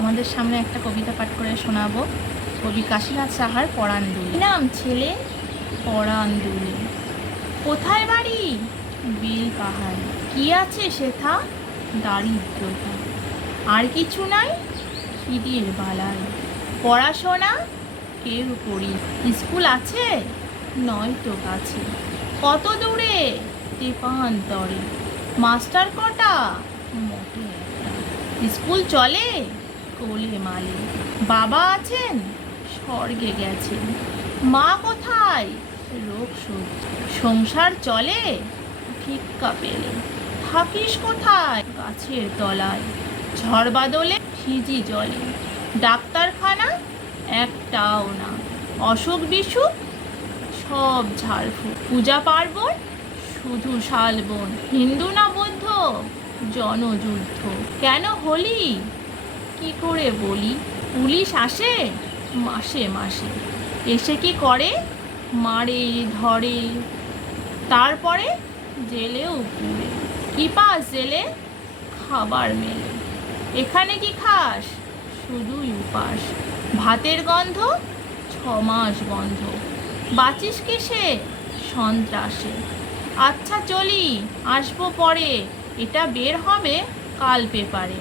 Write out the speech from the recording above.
তোমাদের সামনে একটা কবিতা পাঠ করে শোনাবো। কবি কাশীনাথ সাহার পরাণ দুলি। নাম ছেলে পরাণ দুলি। কোথায় বাড়ি? বিল পাহাড়। কি আছে সেথা? দারিদ্রতা। আর কিছু নাই? খিদির বালাই। পড়াশোনা কেউ করি। স্কুল আছে? নয় তো কাছে। কত দূরে? তেপান্তরে। মাস্টার কটা? মোটে একটা। স্কুল চলে কোলে মালে। বাবা আছেন? স্বর্গে গেছেন। মা কোথায়? রোগ সহ্য। সংসার চলে ভিক্ষা পেলে। থাকিস কোথায়? গাছের তলায়। ঝড় বাদলে ভিজি জলে। ডাক্তারখানা একটাও না। অসুখ বিসুখ সব ঝাড়ফুঁক। পূজা পার্বণ শুধু শালবন। হিন্দু না বৌদ্ধ? জনযুদ্ধ। কেন হলি? কি করে বলি? পুলিশ আসে মাসে মাসে। এসে কি করে? মারে ধরে। তারপরে জেলেও পুরে। কি পাস জেলে? খাবার মেলে। এখানে কি খাস? শুধুই উপাস। ভাতের গন্ধ 6 মাস বন্ধ। বাঁচিস কিসে? সন্ত্রাসে। আচ্ছা চলি, আসবো পরে। এটা বের হবে কাল পেপারে।